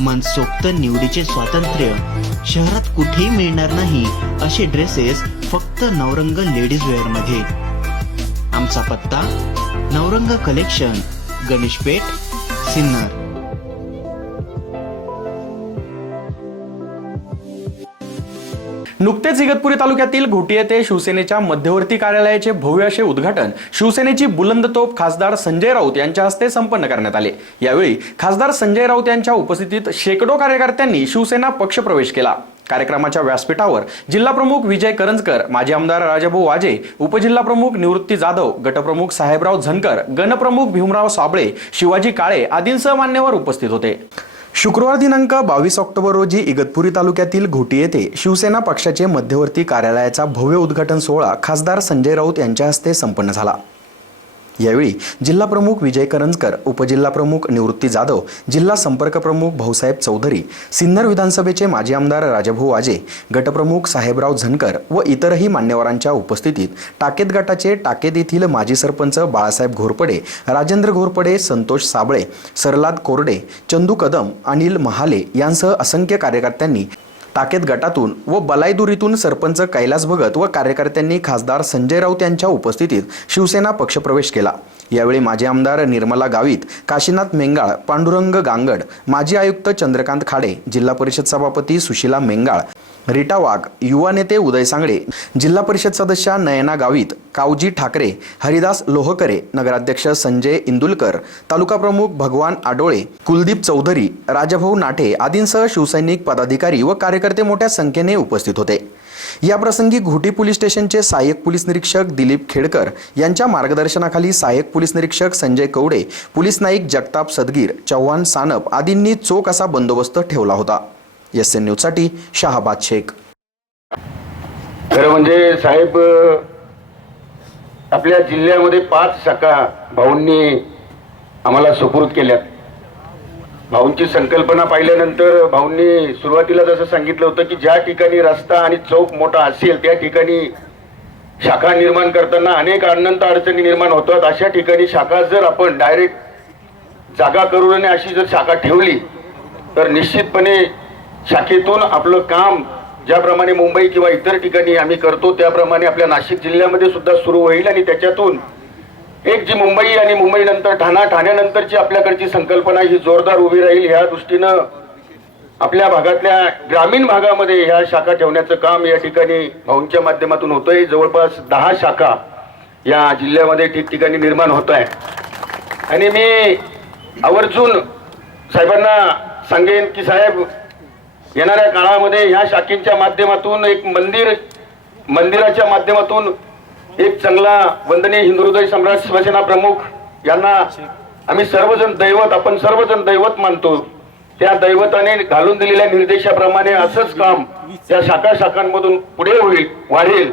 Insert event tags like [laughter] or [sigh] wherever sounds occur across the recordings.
मनसोक्त निवडीचे स्वातंत्र्य. शहरात कुठेही मिळणार नाही असे ड्रेसेस फक्त नवरंग लेडीज वेअरमध्ये. आमचा पत्ता नवरंग कलेक्शन गणेशपेठ सिन्नर. नुकतेच इगतपुरी तालुक्यातील घोटी येथे शिवसेनेच्या मध्यवर्ती कार्यालयाचे भव्य असे उद्घाटन शिवसेनेची बुलंद तोप खासदार संजय राऊत यांच्या हस्ते संपन्न करण्यात आले. यावेळी खासदार संजय राऊत यांच्या उपस्थितीत शेकडो कार्यकर्त्यांनी शिवसेना पक्षप्रवेश केला. कार्यक्रमाच्या व्यासपीठावर जिल्हा प्रमुख विजय करंजकर माजी आमदार राजाभाऊ वाजे उपजिल्हा प्रमुख निवृत्ती जाधव गटप्रमुख साहेबराव झनकर गणप्रमुख भीमराव साबळे शिवाजी काळे आदींसह मान्यवर उपस्थित होते. शुक्रवार दिनांक बावीस ऑक्टोबर रोजी इगतपुरी तालुक्यातील घोटी येथे शिवसेना पक्षाचे मध्यवर्ती कार्यालयाचा भव्य उद्घाटन सोहळा खासदार संजय राऊत यांच्या हस्ते संपन्न झाला. यावेळी जिल्हा प्रमुख विजय करंजकर उपजिल्हा प्रमुख निवृत्ती जाधव जिल्हा संपर्क प्रमुख भाऊसाहेब चौधरी सिन्नर विधानसभेचे माजी आमदार राजाभाऊ वाजे गटप्रमुख साहेबराव झनकर व इतरही मान्यवरांच्या उपस्थितीत टाकेत गटाचे टाकेत येथील माजी सरपंच बाळासाहेब घोरपडे राजेंद्र घोरपडे संतोष साबळे सरलाद कोरडे चंदू कदम अनिल महाले यांसह असंख्य कार्यकर्त्यांनी ताकेत गटातून व बलायदुरीतून सरपंच कैलास भगत व कार्यकर्त्यांनी खासदार संजय राऊत यांच्या उपस्थितीत शिवसेना पक्षप्रवेश केला. यावेळी माजी आमदार निर्मला गावित काशीनाथ मेंगाळ पांडुरंग गांगड माजी आयुक्त चंद्रकांत खाडे जिल्हा परिषद सभापती सुशीला मेंगाळ रीटा वाघ युवा नेते उदय सांगळे जिल्हा परिषद सदस्या नयना गावित कावजी ठाकरे हरिदास लोहकरे नगराध्यक्ष संजय इंदुलकर तालुका प्रमुख भगवान आडोळे कुलदीप चौधरी राजाभाऊ नाठे आदींसह शिवसैनिक पदाधिकारी व कार्यकर्ते मोठ्या संख्येने उपस्थित होते. या प्रसंगी घोटी पोलीस स्टेशनचे सहाय्यक पोलीस निरीक्षक दिलीप खेडकर यांच्या मार्गदर्शनाखाली सहाय्यक पोलीस निरीक्षक संजय कवडे पोलीस नाईक जगताप सदगीर चव्हाण सानप आदींनी चोख असा बंदोबस्त ठेवला होता. एस एन न्यूजसाठी शहाबाद शेख. खरं म्हणजे साहेब आपल्या जिल्ह्यामध्ये पाच शाखा भाऊंनी आम्हाला सुपूर्द केल्यात. भाऊंची संकल्पना पाहिल्यानंतर भाऊंनी सुरुवातीला जसं सांगितलं होतं की ज्या ठिकाणी रस्ता आणि चौक मोठा असेल त्या ठिकाणी शाखा निर्माण करताना अनेक अनंत अडचणी निर्माण होतात. अशा ठिकाणी शाखा जर आपण डायरेक्ट जागा करून आणि अशी जर शाखा ठेवली तर निश्चितपणे शाखेतून आपलं काम ज्याप्रमाणे मुंबई किंवा इतर ठिकाणी आम्ही करतो त्याप्रमाणे आपल्या नाशिक जिल्ह्यामध्ये सुद्धा सुरू होईल आणि त्याच्यातून एक जी मुंबई आणि मुंबई नंतर ठाणा ठाण्यानंतरची आपल्याकडची संकल्पना ही जोरदार उभी राहील. ह्या दृष्टीनं आपल्या भागातल्या ग्रामीण भागामध्ये ह्या शाखा ठेवण्याचं काम या ठिकाणी भाऊंच्या माध्यमातून होतंय. जवळपास दहा शाखा या जिल्ह्यामध्ये ठिकठिकाणी निर्माण होत आहे आणि मी आवर्जून साहेबांना सांगेन की साहेब येणाऱ्या काळामध्ये ह्या शाखेच्या माध्यमातून एक मंदिर मंदिराच्या माध्यमातून एक चांगला वंदनीय हिंदू हृदय सम्राट शिवसेना प्रमुख यांना आम्ही सर्वजण दैवत आपण सर्वजण दैवत मानतो. त्या दैवताने घालून दिलेल्या निर्देशाप्रमाणे असंच काम या शाखा शाखांमधून पुढे होईल वाढेल.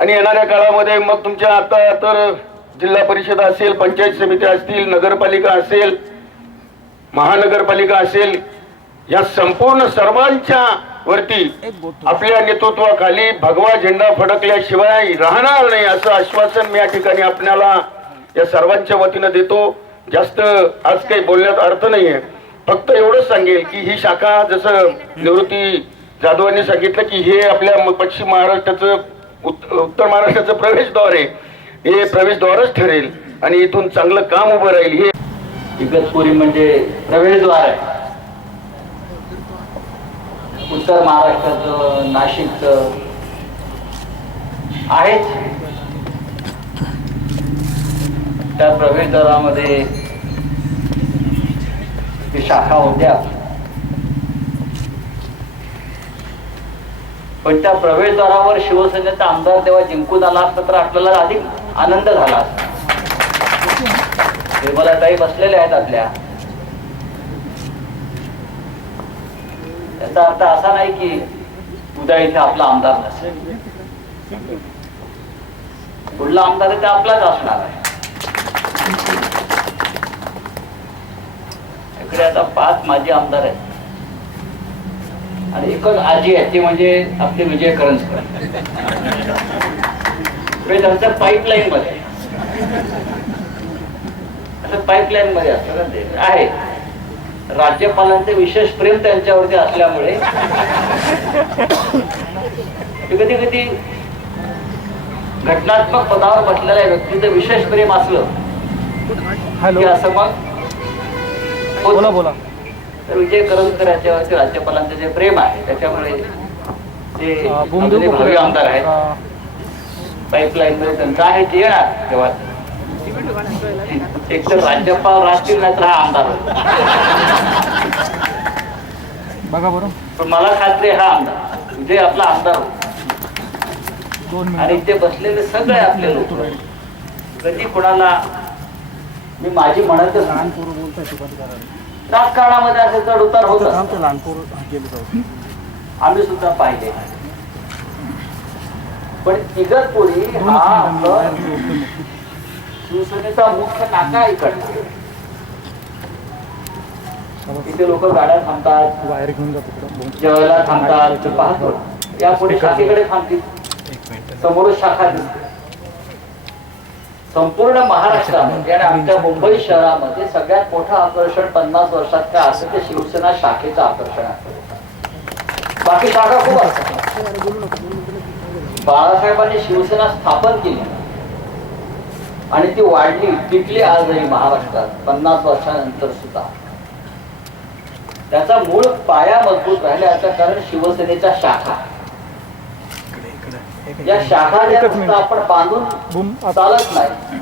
आणि येणाऱ्या काळामध्ये मग तुमच्या आता तर जिल्हा परिषद असेल पंचायत समिती असतील नगरपालिका असेल महानगरपालिका असेल या संपूर्ण सर्वांच्या वरती आपल्या नेतृत्वाखाली भगवा झेंडा फडकल्याशिवाय राहणार नाही असं आश्वासन मी या ठिकाणी आपल्याला या सर्वांच्या वतीनं देतो. जास्त आज काही बोलण्यात अर्थ नाहीये. फक्त एवढंच सांगेल की ही शाखा जसं निवृत्ती जाधवांनी सांगितलं की हे आपल्या पश्चिम महाराष्ट्राचं उत- उत्तर महाराष्ट्राचं प्रवेशद्वार आहे. हे प्रवेशद्वारच ठरेल आणि इथून चांगलं काम उभं राहील. हे इगतपुरी म्हणजे प्रवेशद्वार आहे. उत्तर महाराष्ट्राचं नाशिकचं. आहेच त्या प्रवेशद्वारामध्ये जी शाखा होत्या. पण त्या प्रवेशद्वारावर शिवसेनेचा आमदार तेव्हा जिंकून आला असता तर आपल्याला अधिक आनंद झाला असता. निर्मलाताई बसलेल्या आहेत आपल्या. याचा अर्थ असा नाही की उद्या इथे आपला आमदार नसेल. पुढला आमदार इथे आपलाच असणार आहे. इकडे आता पाच माजी आमदार आहेत. आणि एकच आजी आहे ती म्हणजे आपले विजय करंजकर त्यांच्या पाईपलाईन मध्ये आहे. असं पाईपलाईन मध्ये असतं ते? आहे. राज्यपालांचे विशेष प्रेम त्यांच्यावरती असल्यामुळे [coughs] कधी कधी घटनात्मक पदावर बसलेल्या व्यक्तीचं विशेष प्रेम असलं की असं मग बोला बोला. तर विजय करंजकर याच्यावरती राज्यपालांचं जे प्रेम आहे त्याच्यामुळे ते आपले भावी आमदार आहेत पाईपलाईन मध्ये त्यांचं आहे ते येणार तेव्हा. एक तर राज्यपाल राहतील नाही तर हा आमदार. बघा बरं. पण मला खात्री हा आमदार. विजय आपला आमदार आणि इथे बसलेले सगळे आपले लोक. कधी कोणाला मी माझी म्हणतच नाही. पोरं बोलताय सुपारी करायला राजकारणामध्ये असे चढ उतार होत असतात. आमचं लहान पोरं गेले जाऊ आम्ही सुद्धा पाहिले. पण इगतपुरी हा आपलं शिवसेनेचा मुख्य नाका आहे इकडचा. इथे लोक गाड्या थांबतात बाहेर घेऊन जेवायला थांबतात ते पाहतो. यापुढे शाखेकडे थांबतील. समोरच शाखा दिसते. संपूर्ण महाराष्ट्रामध्ये आणि आमच्या मुंबई शहरामध्ये सगळ्यात मोठं आकर्षण पन्नास वर्षात काय असतं ते शिवसेना शाखेचं आकर्षण आहे. बाकी शाखा खूप असतात बाळासाहेबांनी शिवसेना स्थापन केली. आणि ती वाढली टिकली आजही महाराष्ट्रात पन्नास वर्षानंतर सुद्धा. त्याचा मूळ पाया मजबूत राहिला याचं कारण शिवसेनेच्या शाखा. या शाखा. आपण बांधून चालत नाही.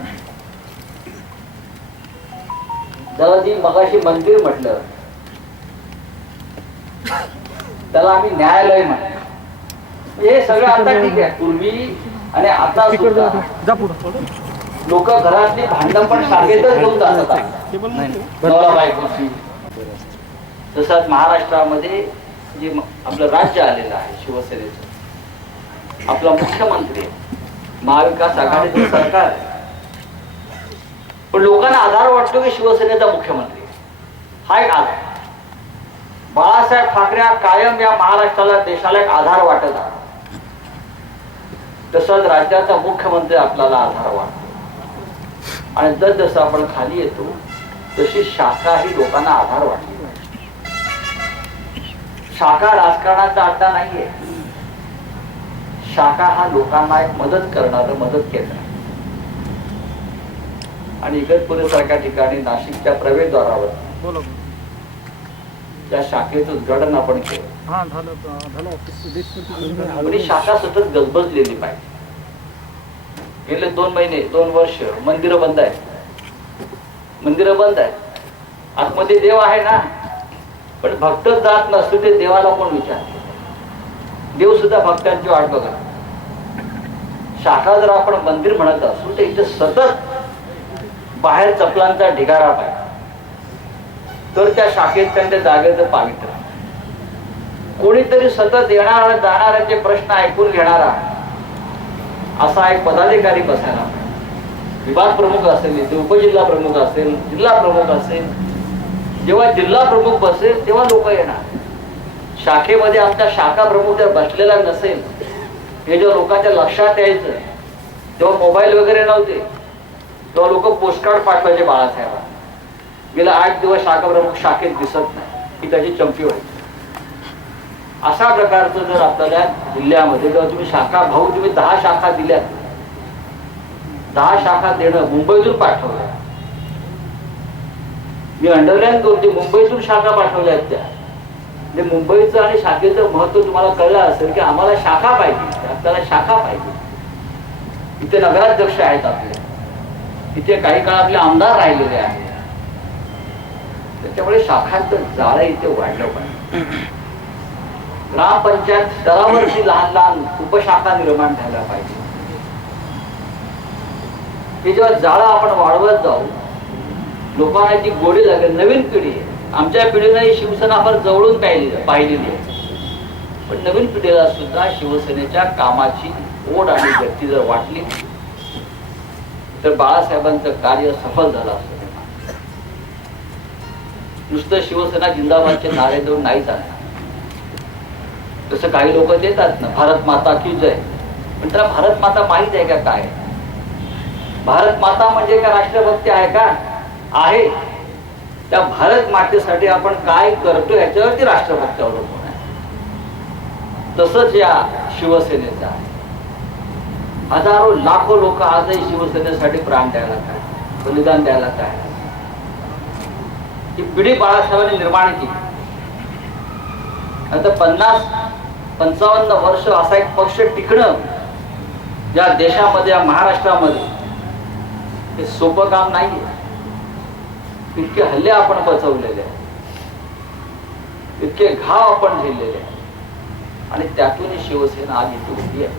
ज्याला जी मगाशी मंदिर म्हटलं. त्याला आम्ही न्यायालय म्हणतो हे सगळं आता ठीक आहे. पूर्वी आणि आता सुद्धा. लोक घरातली भांडण पण शाखेतच घेऊन जातात. नवरा बायकोची तसंच महाराष्ट्रामध्ये जे आपलं राज्य आलेलं आहे शिवसेनेचं. आपला मुख्यमंत्री. महाविकास आघाडीचं सरकार आहे. पण लोकांना आधार वाटतो की शिवसेनेचा मुख्यमंत्री. हा एक आधार. बाळासाहेब ठाकरे हा कायम या महाराष्ट्राला देशाला एक आधार वाटत आहे. तसंच राज्याचा मुख्यमंत्री आपल्याला आधार वाटतो. आणि जसजसं आपण खाली येतो तशी शाखा ही लोकांना आधार वाटली शाखा राजकारणाचा अड्डा नाहीये. शाखा हा लोकांना एक मदत करणार मदत केंद्र आहे. आणि इगतपुरी सारख्या ठिकाणी नाशिकच्या प्रवेशद्वारावर त्या शाखेचं उद्घाटन आपण केलं. शाखा सतत गजबजलेली पाहिजे. गेले दोन महिने दोन वर्ष मंदिरं बंद आहे. मंदिरं बंद आहे. आतमध्ये देव आहे ना? पण भक्त जात नसतो ते देवाला कोण विचार देव सुद्धा भक्तांची वाट बघा. शाखा जर आपण मंदिर म्हणत असू तर इथे सतत बाहेर चपलांचा ढिगारा पाहिजे तर त्या शाखेत त्यांच्या जागेचं पावित्र्य. कोणीतरी सतत येणारा जाणाऱ्याचे प्रश्न ऐकून घेणारा असा एक पदाधिकारी बसायला विभाग प्रमुख असेल इथे उपजिल्हा प्रमुख असेल जिल्हा प्रमुख असेल जेव्हा जिल्हा प्रमुख बसेल तेव्हा लोक येणार. शाखेमध्ये आमच्या शाखा प्रमुख जर बसलेला नसेल हे जेव्हा लोकांच्या लक्षात यायचं तेव्हा मोबाईल वगैरे नव्हते तेव्हा लोक पोस्टकार्ड पाठवायचे बाळासाहेबांना. गेला आठ दिवस शाखा प्रमुख शाखेत दिसत नाही ही त्याची चंपी व्हायची. अशा प्रकारचं जर आपल्याला जिल्ह्यामध्ये किंवा तुम्ही शाखा भाऊ तुम्ही दहा शाखा दिल्यात. दहा शाखा देणं मुंबईतून पाठवलं मी अंडरलाईन करते मुंबईतून शाखा पाठवल्या आहेत त्या. म्हणजे मुंबईचं आणि शाखेचं महत्त्व तुम्हाला कळलं असेल की आम्हाला शाखा पाहिजे. आपल्याला शाखा पाहिजे. इथे नगराध्यक्ष आहेत आपले. इथे काही काळ आपले आमदार राहिलेले आहेत. त्याच्यामुळे शाखांचं जाळं इथे वाढलं पाहिजे. ग्रामपंचायत स्तरावरती [clears throat] लहान लहान उपशाखा निर्माण झाल्या पाहिजे. हे जेव्हा जाळं आपण वाढवत जाऊ लोकांना ती गोडी लागेल. नवीन पिढी आमच्या पिढीनं ही शिवसेना फार जवळून पाहिली पाहिलेली आहे. पण नवीन पिढीला सुद्धा शिवसेनेच्या कामाची ओढ आणि गती जर वाटली तर बाळासाहेबांचं कार्य सफल झालं असं मी मानतो. नुसतं शिवसेना जिंदाबादचे नारे देऊन नाही चालणार तसं काही लोक देतात ना भारत माता की जय. पण त्याला भारत माता माहीत आहे का काय? भारत माता म्हणजे का राष्ट्रभक्ती आहे का? आहे. त्या भारत मातेसाठी आपण काय करतो याच्यावरती राष्ट्रभक्ती अवलंबून आहे. तसंच या शिवसेनेचा आहे. हजारो लाखो लोक आजही शिवसेनेसाठी प्राण द्यायला काय बलिदान द्यायला काय ही पिढी बाळासाहेबांनी निर्माण केली. आता पन्नास पंचावन्न वर्ष असा एक पक्ष टिकणं या देशामध्ये या महाराष्ट्रामध्ये हे सोपं काम नाहीये. इतके हल्ले आपण बचवलेले आहेत. इतके घाव आपण झेललेले आहे आणि त्यातून ही शिवसेना आज इथे उभी आहे.